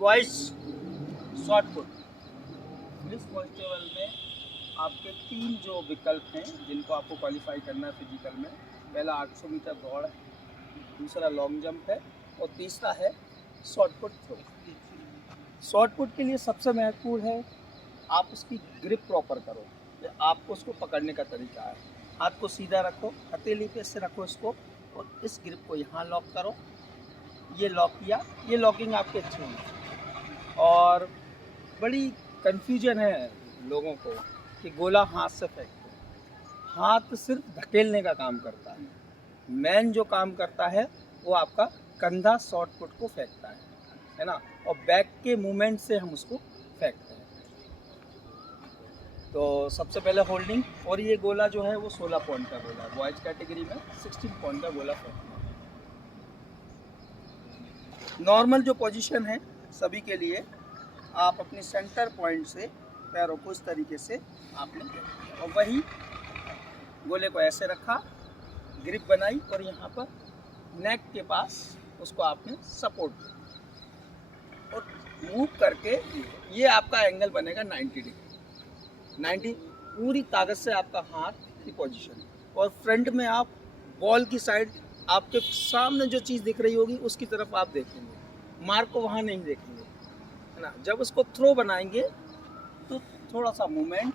Boys short put. Police constable में आपके 3 जो विकल्प हैं जिनको आपको क्वालिफाई करना है फिजिकल में। पहला 800 मीटर दौड़ है, दूसरा लॉन्ग जंप है और तीसरा है short put throw. Short put के लिए सबसे महत्वपूर्ण है आप उसकी ग्रिप प्रॉपर करो। आपको उसको पकड़ने का तरीका है, हाथ को सीधा रखो, हथेली पे से रखो इसको और इस ग्रिप को यहाँ लॉक करो। ये लॉक किया, ये लॉकिंग आपकी अच्छी होगी। और बड़ी कन्फ्यूजन है लोगों को कि गोला हाथ से फेंकते हैं। हाथ सिर्फ धकेलने का काम करता है, मैन जो काम करता है वो आपका कंधा शॉर्ट पुट को फेंकता है ना, और बैक के मूवमेंट से हम उसको फेंकते हैं। तो सबसे पहले होल्डिंग, और ये गोला जो है वो 16 पॉइंट का गोला है। बॉयज़ कैटेगरी में 16 पॉइंट का गोला फेंकना। नॉर्मल जो पोजीशन है सभी के लिए, आप अपने सेंटर पॉइंट से पैरों को इस तरीके से आपने किया और वही गोले को ऐसे रखा, ग्रिप बनाई और यहाँ पर नेक के पास उसको आपने सपोर्ट किया और मूव करके ये आपका एंगल बनेगा 90 डिग्री। 90 पूरी ताकत से आपका हाथ की पोजीशन और फ्रंट में आप बॉल की साइड, आपके सामने जो चीज़ दिख रही होगी उसकी तरफ आप देखेंगे, मार्क को वहाँ नहीं देखेंगे, है ना। जब उसको थ्रो बनाएंगे तो थोड़ा सा मूवमेंट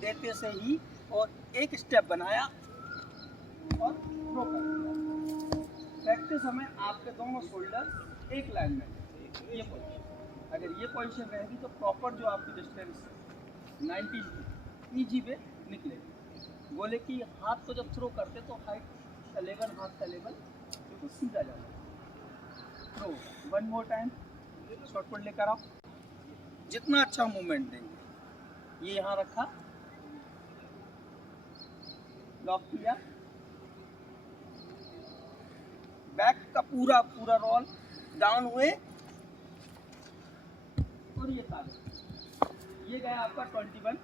देते से ही और एक स्टेप बनाया और थ्रो कर दिया। फेंकते समय आपके दोनों शोल्डर एक लाइन में, ये पोजीशन। अगर ये पोजीशन रहेगी तो प्रॉपर जो आपकी डिस्टेंस 90 ईजी वे निकलेगी। गोले की हाथ को जब थ्रो करते तो हाइट का लेवल, हाथ का लेवल बिल्कुल सीधा जाता है। Throw one more time, short put लेकर आओ। जितना अच्छा मूवमेंट देंगे, ये यहाँ रखा, लॉक किया, बैक का पूरा रोल डाउन हुए और ये ताकत, ये गया आपका 21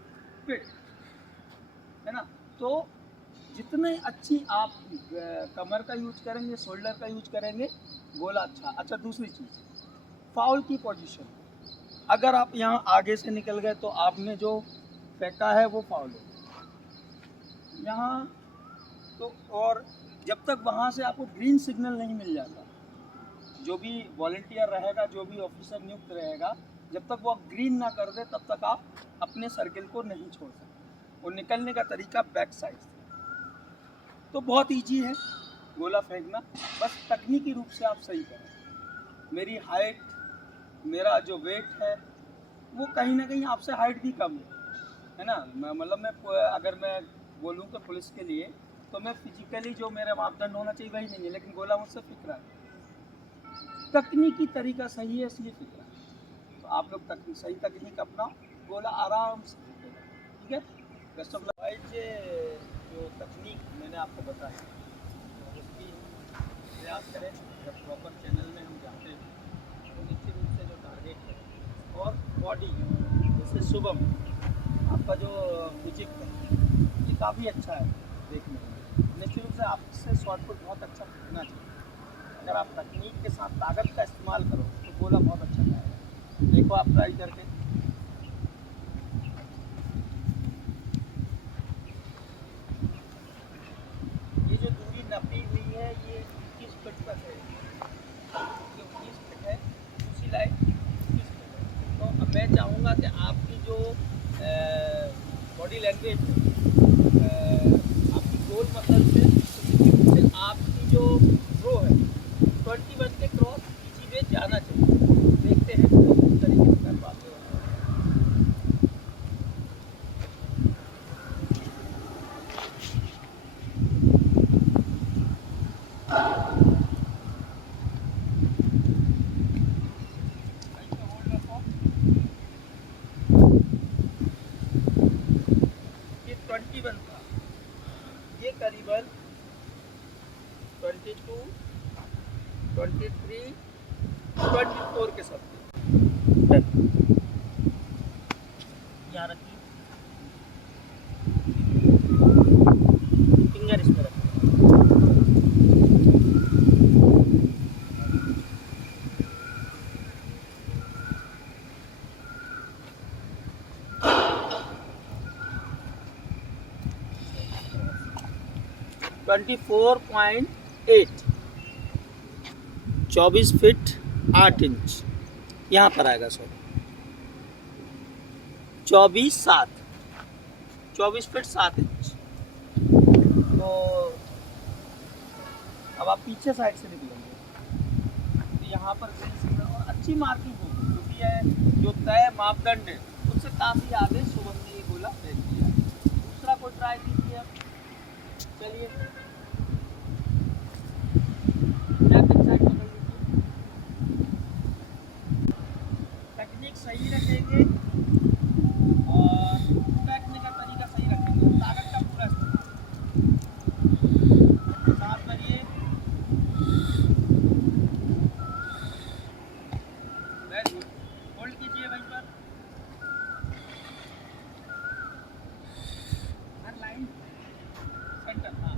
फिट, है ना। तो जितने अच्छी आप कमर का यूज करेंगे, शोल्डर का यूज करेंगे, गोला अच्छा। दूसरी चीज़, फाउल की पोजीशन। अगर आप यहाँ आगे से निकल गए तो आपने जो फेंका है वो फाउल है यहाँ तो। और जब तक वहाँ से आपको ग्रीन सिग्नल नहीं मिल जाता, जो भी वॉलंटियर रहेगा, जो भी ऑफिसर नियुक्त रहेगा, जब तक वो ग्रीन ना कर दे तब तक आप अपने सर्किल को नहीं छोड़ सकते। और निकलने का तरीका बैक साइड से। तो बहुत इजी है गोला फेंकना, बस तकनीकी रूप से आप सही करें। मेरी हाइट, मेरा जो वेट है वो कहीं ना कहीं आपसे हाइट भी कम है ना। अगर मैं बोलूँ तो पुलिस के लिए तो मैं फिजिकली जो मेरा मापदंड होना चाहिए वही नहीं है, लेकिन गोला मुझसे फिक्रा है। तकनीकी तरीका सही है इसलिए फिक्रा है। तो आप लोग सही तकनीक अपनाओ, गोला आराम से फिकेगा, ठीक है। Best of luck. जो तकनीक मैंने आपको बताया उसकी प्रयास करें। जब प्रॉपर चैनल में हम जाते हैं तो निश्चित रूप से जो टारगेट है और बॉडी, जैसे शुभम आपका जो फिजिक है ये काफ़ी अच्छा है देखने में, निश्चित रूप से आपसे शॉर्ट पुट बहुत अच्छा दिखना चाहिए। अगर आप तकनीक के साथ ताकत का इस्तेमाल करो तो गोला बहुत अच्छा जाएगा। देखो आप ट्राई करके। ये जो दूरी नपी हुई है ये 21 फीट तक है, जो 20 फीट है दूसरी लाइन 21 फीट है। तो अब मैं चाहूँगा कि आपकी जो बॉडी लैंग्वेज है, आपकी गोल मसल से आपकी जो थ्रो है 21 के क्रॉस इसी वे जाना चाहिए। देखते हैं किस तरीके से कर पाते हो। ये 21 था, ये करीबन 22, 23, 24 के सब यहाँ रखिए, फिंगर इसमें रखिए। 24.8, 24 फीट 8 इंच यहाँ पर आएगा। Sorry 24 feet 7 inch. तो अब आप पीछे साइड से निकलेंगे तो यहाँ पर और अच्छी मार्किंग होगी, क्योंकि यह जो तय मापदंड है उससे काफ़ी आगे शुभम ने ये गोला भेज दिया। दूसरा को ट्राई कीजिए अब। चलिए टेक्निक सही रखेंगे और बैठने का तरीका सही रखेंगे, ताकत का पूरा साथ करिए। वेरी गुड, होल्ड कीजिए वहीं पर। लाइन सेंटर, हाँ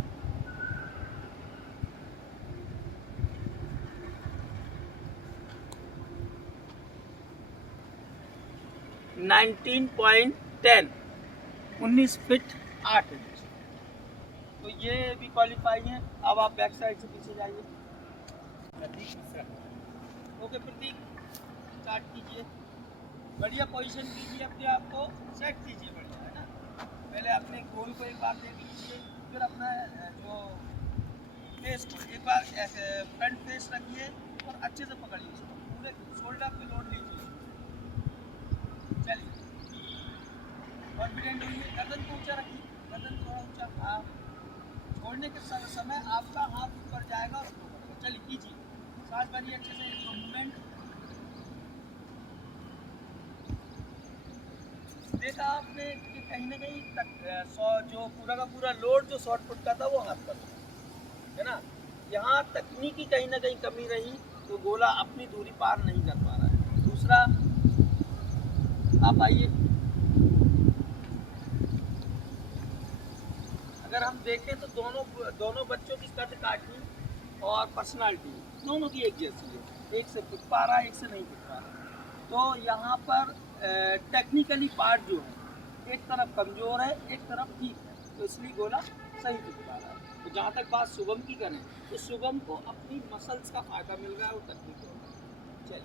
19.10, 19 फीट 8 इंच। तो ये भी क्वालिफाई है। अब आप बैक साइड से पीछे जाइए। ओके प्रतीक, स्टार्ट कीजिए। बढ़िया पोजीशन कीजिए, अपने आप को सेट कीजिए बढ़िया, है ना। पहले अपने गोल को एक बार देख लीजिए, फिर अपना जो फेस को एक बार ऐसे फ्रंट फेस रखिए और अच्छे से पकड़िए उसको, पूरे शोल्डर पे लोड लीजिए। चलिए कॉन्फिडेंट होइए, गर्दन को ऊंचा रखिए, गर्दन थोड़ा ऊंचा। हाँ, छोड़ने के समय आपका हाथ ऊपर जाएगा और स्लो करेगा। चलिए कीजिए, सांस भरिए अच्छे से, एक मूवमेंट देखा आपने कि कहीं ना कहीं जो पूरा का पूरा लोड जो शॉर्ट पुट का था वो हाथ पर है ना। यहाँ तकनीकी कहीं ना कहीं कमी रही, तो गोला अपनी दूरी पार नहीं कर पा रहा है। दूसरा, आप आइए। अगर हम देखें तो दोनों बच्चों की कद काठी और पर्सनालिटी दोनों की एक जैसी है। एक से पिट पा रहा है, एक से नहीं पिट पा रहा। तो यहाँ पर टेक्निकली पार्ट जो है एक तरफ कमज़ोर है, एक तरफ ठीक है, तो इसलिए गोला सही पिट पा रहा है। तो जहाँ तक बात शुभम की करें तो शुभम को अपनी मसल्स का फायदा मिल रहा है और तकनीक। चलिए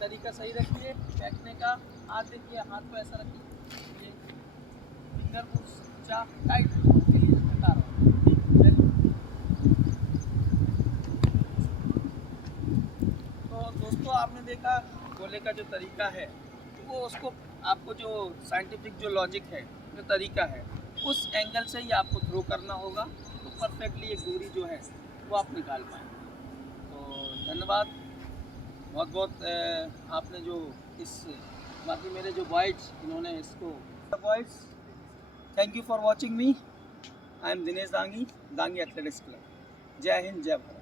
तरीका सही रखिए, बैठने का। हाथ देखिए, हाथ को ऐसा रखिए, फिंगर को टाइट बता रहा हूँ। तो दोस्तों आपने देखा गोले का जो तरीका है, वो उसको आपको जो साइंटिफिक जो लॉजिक है, जो तरीका है, उस एंगल से ही आपको थ्रो करना होगा, तो परफेक्टली एक दूरी जो है वो आप निकाल पाएंगे। तो धन्यवाद बहुत बहुत। आपने जो इस बाकी मेरे जो बॉयज़ इन्होंने इसको boys, thank you for watching me. I am Dinesh Dangi, Dangi athletics club. जय हिंद, जय भारत।